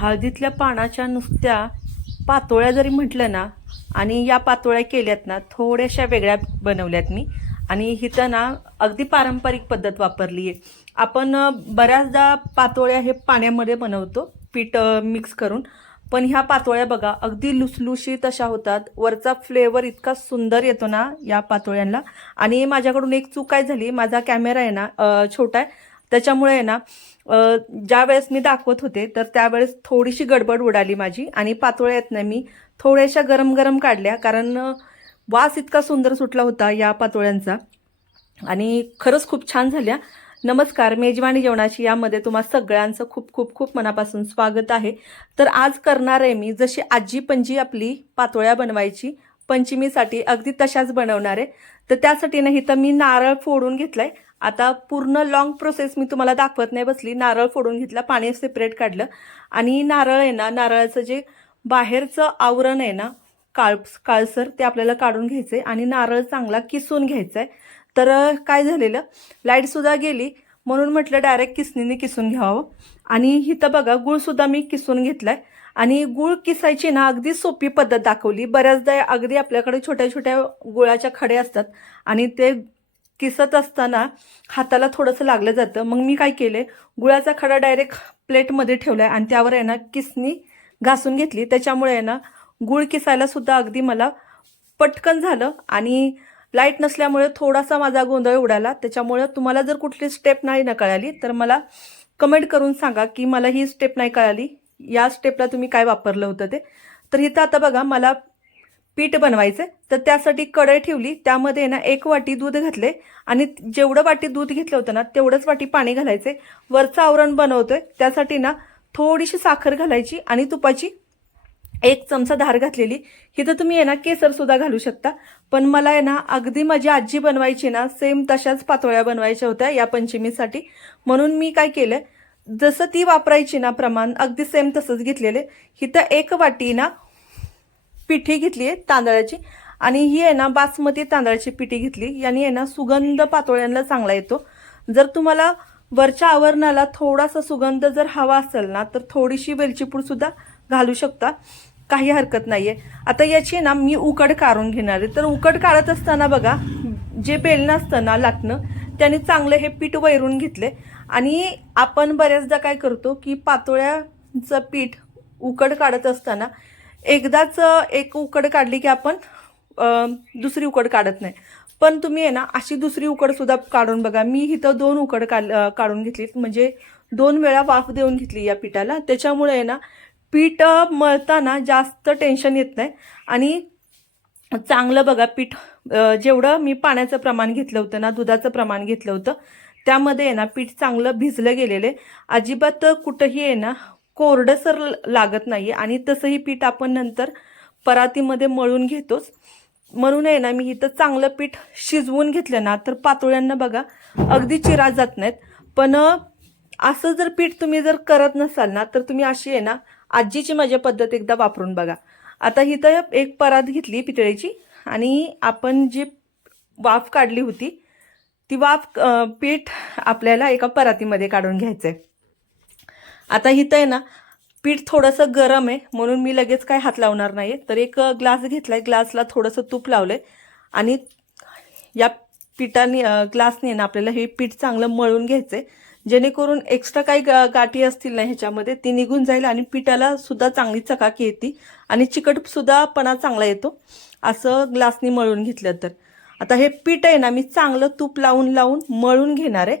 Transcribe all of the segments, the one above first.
हळदीतल्या पानाच्या नुसत्या पातोळ्या जरी म्हटलं ना आणि या पातोळ्या केल्यात ना थोड्याशा वेगळ्या बनवल्यात मी. आणि इथं ना अगदी पारंपरिक पद्धत वापरली आहे आपण बऱ्याचदा पातोळ्या हे पाण्यामध्ये बनवतो पीठ मिक्स करून. पण ह्या पातोळ्या बघा अगदी लुसलुशीत अशा होतात. वरचा फ्लेवर इतका सुंदर येतो ना या पातोळ्यांना. आणि माझ्याकडून एक चूक काय झाली माझा कॅमेरा आहे ना छोटा आहे. त्याच्यामुळे आहे ना ज्या वेळेस मी दाखवत होते तर त्यावेळेस थोडीशी गडबड उडाली माझी आणि पातोळ्या आहेत ना मी थोड्याशा गरम गरम काढल्या कारण वास इतका सुंदर सुटला होता या पातोळ्यांचा. आणि खरंच खूप छान झाल्या. नमस्कार मेजवानी जेवणाची यामध्ये तुम्हा सगळ्यांचं खूप खूप खूप मनापासून स्वागत आहे. तर आज करणार आहे मी जशी आजी पंजी आपली पातोळ्या बनवायची पंचमीसाठी अगदी तशाच बनवणार आहे. तर त्यासाठी नाही तर मी नारळ फोडून घेतलाय. आता पूर्ण लॉंग प्रोसेस मी तुम्हाला दाखवत नाही बसली. नारळ फोडून घेतला पाणी सेपरेट काढलं. आणि नारळ आहे ना नारळाचं जे बाहेरचं आवरण आहे ना काळ काळसर ते आपल्याला काढून घ्यायचं आहे आणि नारळ चांगला किसून घ्यायचा आहे तर काय झालेलं? लाईटसुद्धा गेली. म्हणून म्हटलं डायरेक्ट किसणीने किसून घ्यावं. आणि इथं बघा गुळसुद्धा मी किसून घेतला आहे आणि गुळ किसायची ना अगदी सोपी पद्धत दाखवली. बऱ्याचदा अगदी आपल्याकडे छोट्या छोट्या गुळाच्या खडे असतात. आणि ते किसत असताना हाताला थोडंसं लागलं जातं. मग मी काय केले गुळाचा खडा डायरेक्ट प्लेटमध्ये ठेवलाय आणि त्यावर आहे ना किसनी घासून घेतली. त्याच्यामुळे आहे ना गुळ किसायला सुद्धा अगदी मला पटकन झालं आणि लाइट नसल्यामुळे थोडासा माझा गोंधळ उडाला. त्याच्यामुळे तुम्हाला जर कुठली स्टेप नाही ना कळाली तर मला कमेंट करून सांगा की मला ही स्टेप नाही कळाली. या स्टेपला तुम्ही काय वापरलं होतं ते? तर इथं आता बघा मला पीठ बनवायचं तर त्यासाठी कढई ठेवली. त्यामध्ये ना एक वाटी दूध घातले आणि जेवढं वाटी दूध घेतलं होतं ना तेवढंच वाटी पाणी घालायचे वरचं आवरण बनवतोय. त्यासाठी ना थोडीशी साखर घालायची आणि तुपाची एक चमचा धार घातलेली. इथं तुम्ही आहे ना केसर सुद्धा घालू शकता. पण मला आहे ना अगदी माझी आजी बनवायची ना सेम तशाच पातोळ्या बनवायच्या होत्या या पंचमीसाठी. म्हणून मी काय केलं जसं ती वापरायची ना प्रमाण अगदी सेम तसंच घेतलेले इथं एक वाटी ना पिठी घेतली आहे तांदळाची. आणि ही आहे ना बासमती तांदळाची पिठी घेतली. याने आहे ना सुगंध पातोळ्यांना चांगला येतो. जर तुम्हाला वरच्या आवरणाला थोडासा सुगंध जर हवा असेल ना तर थोडीशी वेलचीपूडसुद्धा सुद्धा घालू शकता. काही हरकत नाही आहे आता याची ना मी उकड काढून घेणार आहे. तर उकड काढत असताना बघा जे बेलणं असतं ना लाटणं त्याने चांगलं हे पीठ वैरून घेतले. आणि आपण बऱ्याचदा काय करतो की पातोळ्याचं पीठ उकड काढत असताना एकदाच एक उकड काढली की आपण दुसरी उकड काढत नाही. पण तुम्ही आहे ना अशी दुसरी उकड सुद्धा काढून बघा. मी इथं दोन उकड काढ काढून घेतली म्हणजे दोन वेळा वाफ देऊन घेतली या पिठाला. त्याच्यामुळे आहे ना पीठ मळताना जास्त टेन्शन येत नाही. आणि चांगलं बघा पीठ जेवढं मी पाण्याचं प्रमाण घेतलं होतं ना दुधाचं प्रमाण घेतलं होतं त्यामध्ये आहे ना पीठ चांगलं भिजलं गेलेलं आहे. अजिबात कुठंही आहे ना कोरडसर लागत नाही आणि तसंही पीठ आपण नंतर परातीमध्ये मळून घेतोच. म्हणून आहे ना मी इथं चांगलं पीठ शिजवून घेतलं ना तर पातोळ्यांना बघा अगदी चिरा जात नाहीत. पण असं जर पीठ तुम्ही जर करत नसाल ना तर तुम्ही अशी आहे ना आजीची माझ्या पद्धत एकदा वापरून बघा. आता इथं एक परात घेतली पितळेची आणि आपण जी वाफ काढली होती ती वाफ पीठ आपल्याला एका परातीमध्ये काढून घ्यायचं आहे आता इथं आहे ना पीठ थोडंसं गरम आहे म्हणून मी लगेच काय हात लावणार नाही तर एक ग्लास घेतलाय. ग्लासला थोडंसं तूप लावलंय. आणि या पिठाने ग्लासने ना आपल्याला हे पीठ चांगलं मळून घ्यायचंय. जेणेकरून एक्स्ट्रा काही गाठी असतील ना ह्याच्यामध्ये ती निघून जाईल आणि पिठाला सुद्धा चांगली चकाकी येते. आणि चिकटसुद्धा पणा चांगला येतो. असं ग्लासने मळून घेतलं तर. आता हे पीठ आहे ना मी चांगलं तूप लावून लावून मळून घेणार आहे.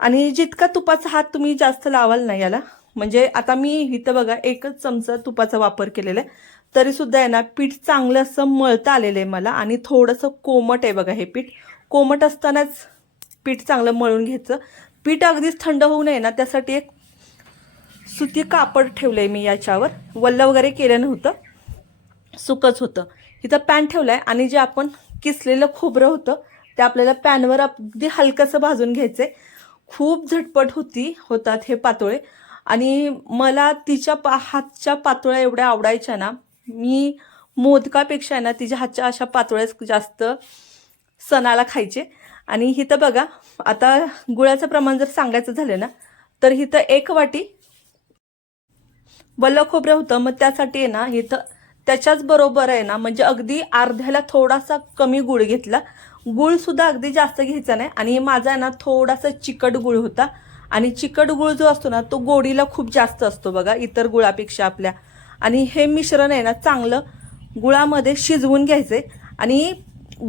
आणि जितका तुपाचा हात तुम्ही जास्त लावाल ना याला म्हणजे आता मी इथं बघा एकच चमचा तुपाचा वापर केलेला आहे. तरी सुद्धा आहे ना पीठ चांगलं असं मळता आलेलं आहे मला आणि थोडंसं कोमट आहे बघा हे पीठ. कोमट असतानाच पीठ चांगलं मळून घ्यायचं. पीठ अगदीच थंड होऊ नये ना त्यासाठी एक सुती कापड ठेवलं आहे मी याच्यावर. वल्ल वगैरे केलं नव्हतं. सुकच होतं. इथं पॅन ठेवलं आहे आणि जे आपण किसलेलं खोबरं होतं ते आपल्याला पॅनवर अगदी हलकंसं भाजून घ्यायचं आहे खूप झटपट होती होतात हे पातोळे. आणि मला तिच्या पा हातच्या पातोळ्या एवढ्या आवडायच्या ना मी मोदकापेक्षा आहे ना तिच्या हातच्या अशा पातोळ्याच जास्त सणाला खायचे. आणि इथं बघा आता गुळाचं प्रमाण जर सांगायचं झालं ना तर इथं एक वाटी वल्ल खोबरं होतं. मग त्यासाठी आहे ना इथं त्याच्याच बरोबर आहे ना म्हणजे अगदी अर्ध्याला थोडासा कमी गुळ घेतला. गुळ सुद्धा अगदी जास्त घ्यायचा नाही. आणि माझा आहे ना थोडासा चिकट गुळ होता. आणि चिकट गुळ जो असतो ना तो गोडीला खूप जास्त असतो बघा इतर गुळापेक्षा आपल्या. आणि हे मिश्रण आहे ना चांगलं गुळामध्ये शिजवून घ्यायचे. आणि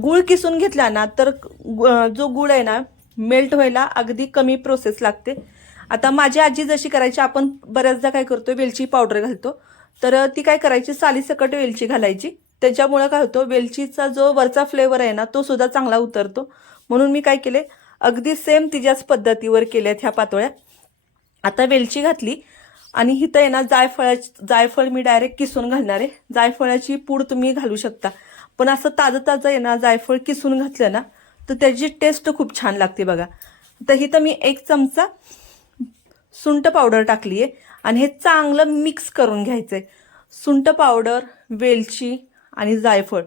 गुळ किसून घेतला ना तर गु- जो गुळ आहे ना मेल्ट व्हायला अगदी कमी प्रोसेस लागते. आता माझी आजी जशी करायची आपण बऱ्याचदा काय करतो वेलची पावडर घालतो. तर ती काय करायची सालीसकट वेलची घालायची. त्याच्यामुळं काय होतं वेलचीचा जो वरचा फ्लेवर आहे ना तो सुद्धा चांगला उतरतो. म्हणून मी काय केले अगदी सेम तिच्याच पद्धतीवर केल्यात ह्या पातोळ्या. आता वेलची घातली आणि इथं आहे ना जायफळा जायफळ मी डायरेक्ट किसून घालणार आहे. जायफळाची पूड तुम्ही घालू शकता. पण असं ताजं ताजं आहे ना जायफळ किसून घातलं ना तर त्याची टेस्ट खूप छान लागते बघा. तर हिथं मी एक चमचा सुंट पावडर टाकली आहे आणि हे चांगलं मिक्स करून घ्यायचं आहे सुंट पावडर वेलची आणि जायफळ.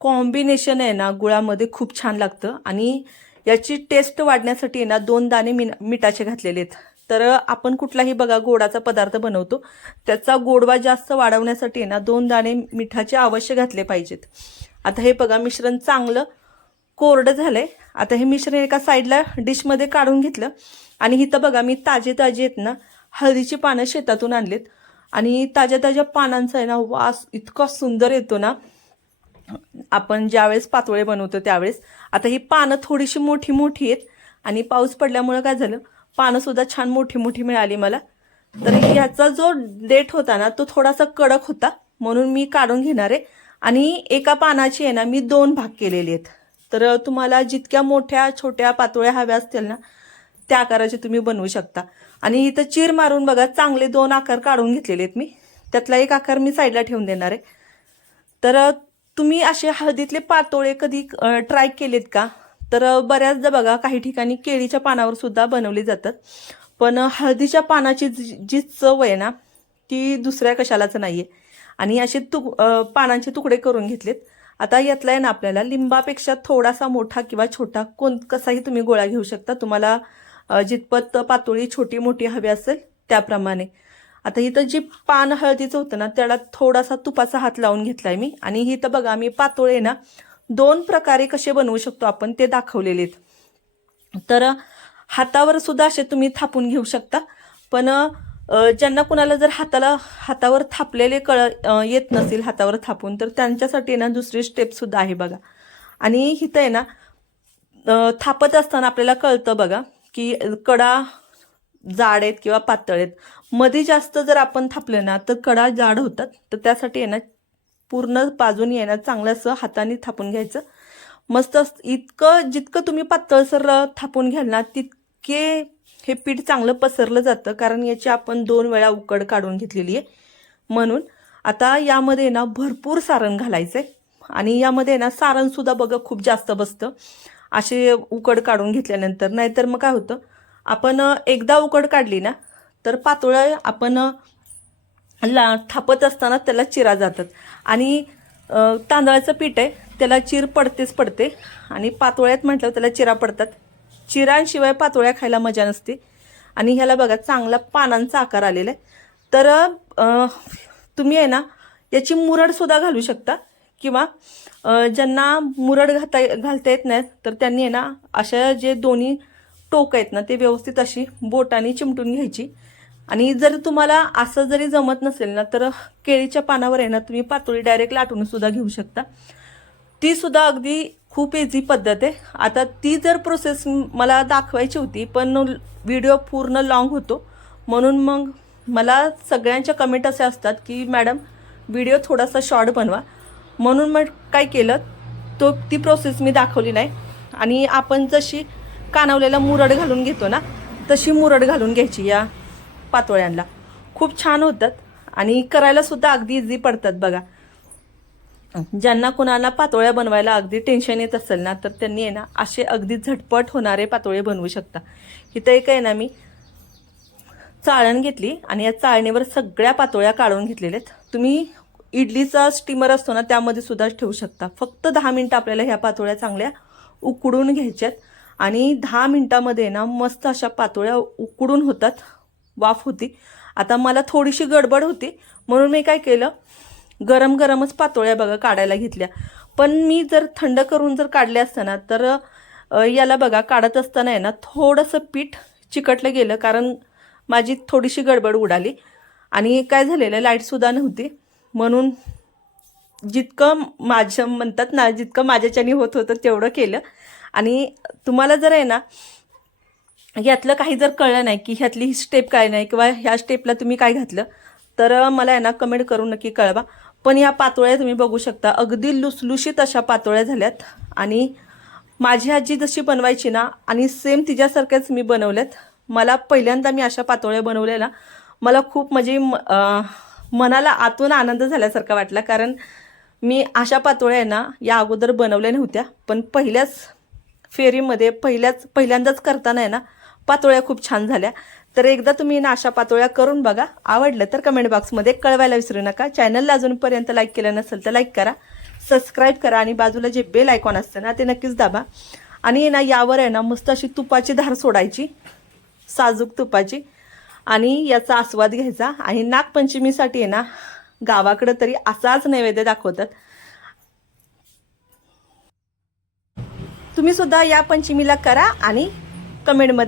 कॉम्बिनेशन आहे ना गुळामध्ये खूप छान लागतं. आणि याची टेस्ट वाढण्यासाठी आहे ना दोन दाणे मिन मिठाचे घातलेले आहेत. तर आपण कुठलाही बघा गोडाचा पदार्थ बनवतो. त्याचा गोडवा जास्त वाढवण्यासाठी आहे ना दोन दाणे मिठाचे अवश्य घातले पाहिजेत. आता हे बघा मिश्रण चांगलं कोरडं झालं आहे आता हे मिश्रण एका साईडला डिशमध्ये काढून घेतलं. आणि इथं बघा मी ताजे ताजे आहेत ना हळदीची पानं शेतातून आणलेत. आणि ताज्या ताज्या पानांचा आहे ना वास इतका सुंदर येतो ना. आपण ज्यावेळेस पातोळे बनवतो त्यावेळेस. आता ही पानं थोडीशी मोठी मोठी आहेत आणि पाऊस पडल्यामुळं काय झालं? पानं सुद्धा छान मोठी मोठी मिळाली मला. तर ह्याचा जो डेट होता ना तो थोडासा कडक होता म्हणून मी काढून घेणार आहे. आणि एका पानाची आहे ना मी दोन भाग केलेले आहेत. तर तुम्हाला जितक्या मोठ्या छोट्या पातोळ्या हव्या असतील ना त्या आकाराचे तुम्ही बनवू शकता. आणि इथं चीर मारून बघा चांगले दोन आकार काढून घेतलेले आहेत मी. त्यातला एक आकार मी साईडला ठेवून देणार आहे. तर तुम्ही असे हळदीतले पातोळे कधी ट्राय केलेत का? तर बऱ्याचदा बघा काही ठिकाणी केळीच्या पानावर सुद्धा बनवले जातात. पण हळदीच्या पानाची जी जी चव आहे ना ती दुसऱ्या कशालाच नाही आहे आणि असे तुक पानांचे तुकडे करून घेतलेत. आता यातला आहे ना आपल्याला लिंबापेक्षा थोडासा मोठा किंवा छोटा कोण कसाही तुम्ही गोळा घेऊ शकता. तुम्हाला जितपत पातोळी छोटी मोठी हवी असेल त्याप्रमाणे. आता इथं जी पान हळदीचं होतं ना त्याला थोडासा तुपाचा हात लावून घेतलाय मी. आणि इथं बघा मी पातोळे ना दोन प्रकारे कसे बनवू शकतो आपण ते दाखवलेले आहेत. तर हातावर सुद्धा असे तुम्ही थापून घेऊ शकता. पण ज्यांना कुणाला जर हाताला हातावर थापलेले कळ येत नसेल हातावर थापून तर त्यांच्यासाठी ना दुसरी स्टेप सुद्धा आहे बघा. आणि इथं आहे ना थापत असताना आपल्याला कळतं बघा की कडा जाड आहेत किंवा पातळ आहेत. मध्ये जास्त जर आपण थापले ना तर कडा जाड होतात. तर त्यासाठी आहे ना पूर्ण बाजून आहे ना चांगलं असं हाताने थापून घ्यायचं. मस्त इतकं जितकं तुम्ही पातळसर थापून घ्याल ना तितके हे पीठ चांगलं पसरलं जातं. कारण याची आपण दोन वेळा उकड काढून घेतलेली आहे. म्हणून आता यामध्ये ना भरपूर सारण घालायचं आहे आणि यामध्ये ना सारणसुद्धा बघा खूप जास्त बसतं. असे उकड काढून घेतल्यानंतर. नाहीतर मग काय होतं आपण एकदा उकड काढली ना तर पातोळ्या आपण ला थापत असताना त्याला चिरा जातात. आणि तांदळाचं पीठ आहे त्याला चिर पडतेच पडते. आणि पातोळ्यात म्हटलं त्याला चिरा पडतात. चिरांशिवाय पातोळ्या खायला मजा नसते. आणि ह्याला बघा चांगला पानांचा आकार आलेला आहे. तर तुम्ही आहे ना याची मुरडसुद्धा घालू शकता. किंवा ज्यांना मुरड घाता घालता येत नाहीत तर त्यांनी आहे ना अशा जे दोन्ही टोक आहेत ना ते व्यवस्थित अशी बोटाने चिमटून घ्यायची. आणि जर तुम्हाला असं जरी जमत नसेल ना तर केळीच्या पानावर आहे ना तुम्ही पातोळी डायरेक्ट लाटून सुद्धा घेऊ शकता. ती सुद्धा अगदी खूप इझी पद्धत आहे. आता ती जर प्रोसेस मला दाखवायची होती पण व्हिडिओ पूर्ण लॉंग होतो. म्हणून मग मला सगळ्यांच्या कमेंट असे असतात की मॅडम व्हिडिओ थोडासा शॉर्ट बनवा. म्हणून मग काय केलं तो ती प्रोसेस मी दाखवली नाही. आणि आपण जशी कानवलेला मुरड घालून घेतो ना तशी मुरड घालून घ्यायची या पातोळ्यांना खूप छान होतात आणि करायला सुद्धा अगदी इझी पडतात बघा. ज्यांना कुणाला पातोळ्या बनवायला अगदी टेन्शन येत असेल ना तर त्यांनी आहे ना असे अगदी झटपट होणारे पातोळे बनवू शकता. इथं एक आहे ना मी चाळण घेतली आणि या चाळणीवर सगळ्या पातोळ्या काढून घेतलेल्या आहेत. तुम्ही इडलीचा स्टीमर असतो ना त्यामध्ये सुद्धा ठेवू शकता. फक्त दहा मिनटं आपल्याला ह्या पातोळ्या चांगल्या उकडून घ्यायच्यात. आणि दहा मिनटामध्ये ना मस्त अशा पातोळ्या उकडून होतात वाफ होती. आता मला थोडीशी गडबड होती म्हणून मी काय केलं गरम गरमच पातोळ्या बघा काढायला घेतल्या. पण मी जर थंड करून जर काढले असताना तर याला बघा काढत असताना आहे ना थोडंसं पीठ चिकटलं गेलं कारण माझी थोडीशी गडबड उडाली. आणि काय झालेलं लाईटसुद्धा नव्हती. म्हणून जितकं माझं म्हणतात ना जितकं माझ्याच्याने होत होतं तेवढं केलं. आणि तुम्हाला जर आहे ना यातलं काही जर कळलं नाही की ह्यातली ही स्टेप काय नाही किंवा ह्या स्टेपला तुम्ही काय घातलं तर मला आहे ना कमेंट करून नक्की कळवा. पण या पातोळ्या तुम्ही बघू शकता. अगदी लुसलुशीत अशा पातोळ्या झाल्यात. आणि माझी आजी जशी बनवायची ना आणि सेम तिच्यासारख्याच मी बनवल्यात. मला पहिल्यांदा मी अशा पातोळ्या बनवल्या ना मला खूप म्हणजे म- मनाला आतून आनंद झाल्यासारखा वाटला. कारण मी अशा पातोळ्या आहे ना या अगोदर बनवल्या नव्हत्या पण पहिल्याच फेरीमध्ये पहिल्याच पहिल्यांदाच करताना आहे ना पातोळ्या खूप छान झाल्या. तर एकदा तुम्ही ना अशा पातोळ्या करून बघा. आवडलं तर कमेंट बॉक्समध्ये कळवायला विसरू नका. चॅनलला अजूनपर्यंत लाईक केलं नसेल तर लाईक करा. सबस्क्राईब करा आणि बाजूला जे बेल आयकॉन असतं ना ते नक्कीच दाबा. आणि ना यावर आहे ना मस्त अशी तुपाची धार सोडायची. साजूक तुपाची. आणि याचा आस्वाद घ्यायचा. आणि नागपंचमीसाठी आहे ना गावाकडं तरी असाच नैवेद्य दाखवतात. तुम्ही सुद्धा या पंचमीला करा आणि कमेंटमध्ये